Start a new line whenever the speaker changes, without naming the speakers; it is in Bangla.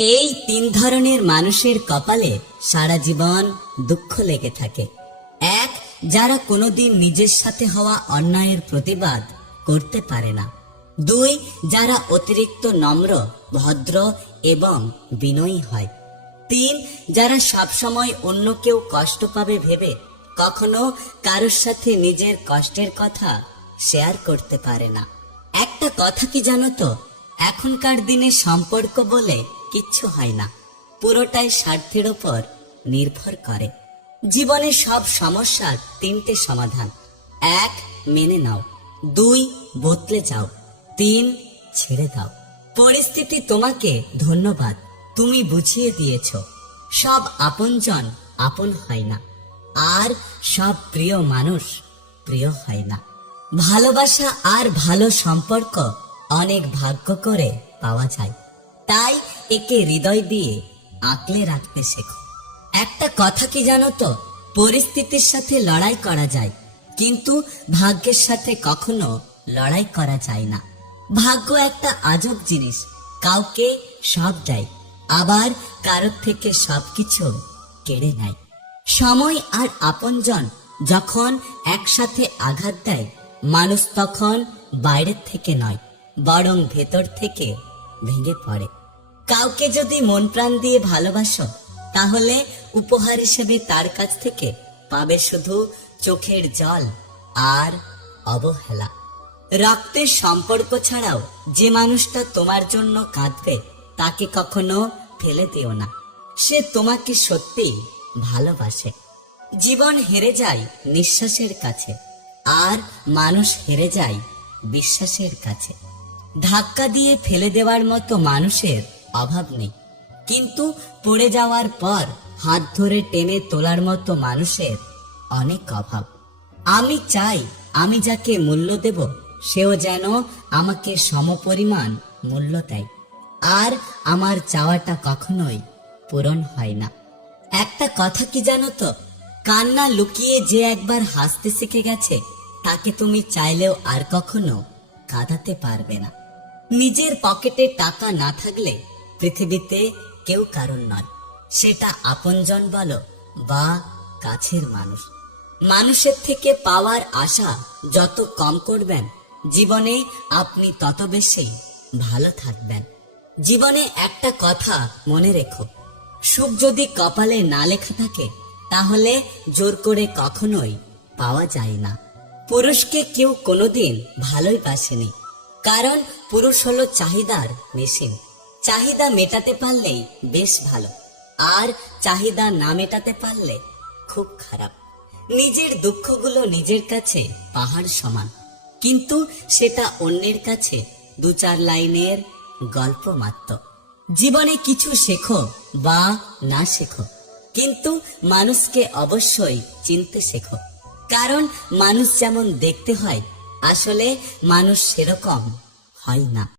এই তিন ধরনের মানুষের কপালে সারা জীবন দুঃখ লেগে থাকে। এক, যারা কোনোদিন নিজের সাথে হওয়া অন্যায়ের প্রতিবাদ করতে পারে না। দুই, যারা অতিরিক্ত নম্র, ভদ্র এবং বিনয়ী হয়। তিন, যারা সবসময় অন্য কেউ কষ্ট পাবে ভেবে কখনো কারোর সাথে নিজের কষ্টের কথা শেয়ার করতে পারে না। একটা কথা কি জানো তো? এখনকার দিনে সম্পর্ক বলে কিচ্ছু হয় না। পুরোটাই স্বার্থের ওপর নির্ভর করে। জীবনে সব সমস্যার তিনটে সমাধান। এক, মেনে নাও। দুই, বদলে যাও। তিন, ছেড়ে দাও। পরিস্থিতি তোমাকে ধন্যবাদ। তুমি বুঝিয়ে দিয়েছ। সব আপনজন আপন হয় না। আর সব প্রিয় মানুষ প্রিয় হয় না। ভালোবাসা আর ভালো সম্পর্ক অনেক ভাগ্য করে পাওয়া যায়। তাই একে হৃদয় দিয়ে আঁকলে রাখতে শেখো। একটা কথা কি জানো তো? পরিস্থিতির সাথে লড়াই করা যায়, কিন্তু ভাগ্যের সাথে কখনো লড়াই করা যায় না। ভাগ্য একটা আজব জিনিস, কাউকে সব দেয়, আবার কারোর থেকে সবকিছু কেড়ে নেয়। সময় আর আপনজন যখন একসাথে আঘাত দেয়, মানুষ তখন বাইরের থেকে নয়, বরং ভেতর থেকে ভেঙে পড়ে। কাউকে যদি মন প্রাণ দিয়ে ভালোবাসো, তাহলে উপহার হিসেবে তার কাছ থেকে পাবে শুধু চোখের জল আর অবহেলা। রক্তের সম্পর্ক ছাড়াও যে মানুষটা তোমার জন্য কাঁদবে, তাকে কখনো ফেলে দিও না। সে তোমাকে সত্যি ভালোবাসে। জীবন হেরে যায় নিঃশ্বাসের কাছে, আর মানুষ হেরে যায় বিশ্বাসের কাছে। ধাক্কা দিয়ে ফেলে দেওয়ার মতো মানুষের অভাব নেই। কিন্তু পড়ে যাওয়ার পর হাত ধরে টেনে তোলার মতো মানুষের অনেক অভাব। আমি চাই আমি যাকে মূল্য দেব, সেও যেন আমাকে সমপরিমাণ মূল্য দেয়। আর আমার চাওয়াটা কখনোই পূরণ হয় না। একটা কথা কি জানো তো? কান্না লুকিয়ে যে একবার হাসতে শিখে গেছে, তাকে তুমি চাইলেও আর কখনো কাঁদাতে পারবে না। নিজের পকেটে টাকা না থাকলে পৃথিবীতে কেউ কারণ নয়। সেটা আপনজন বলো বা কাছের মানুষ। মানুষের থেকে পাওয়ার আশা যত কম করবেন, জীবনে আপনি তত বেশি ভালো থাকবেন। জীবনে একটা কথা মনে রেখো, সুখ যদি কপালে না লেখা থাকে, তাহলে জোর করে কখনোই পাওয়া যায় না। পুরুষকে কেউ কোনোদিন ভালোই বাসেনি, কারণ পুরুষ হলো চাহিদার মেশিন। চাহিদা মেটাতে পারলেই বেশ ভালো। আর চাহিদা না মেটাতে পারলে খুব খারাপ। নিজের দুঃখগুলো নিজের কাছে পাহাড় সমান। কিন্তু সেটা অন্যের কাছে দু চার লাইনের গল্প মাত্র। জীবনে কিছু শেখো বা না শেখো। কিন্তু মানুষকে অবশ্যই চিনতে শেখো। কারণ মানুষ যেমন দেখতে হয়, আসলে মানুষ সেরকম হয় না।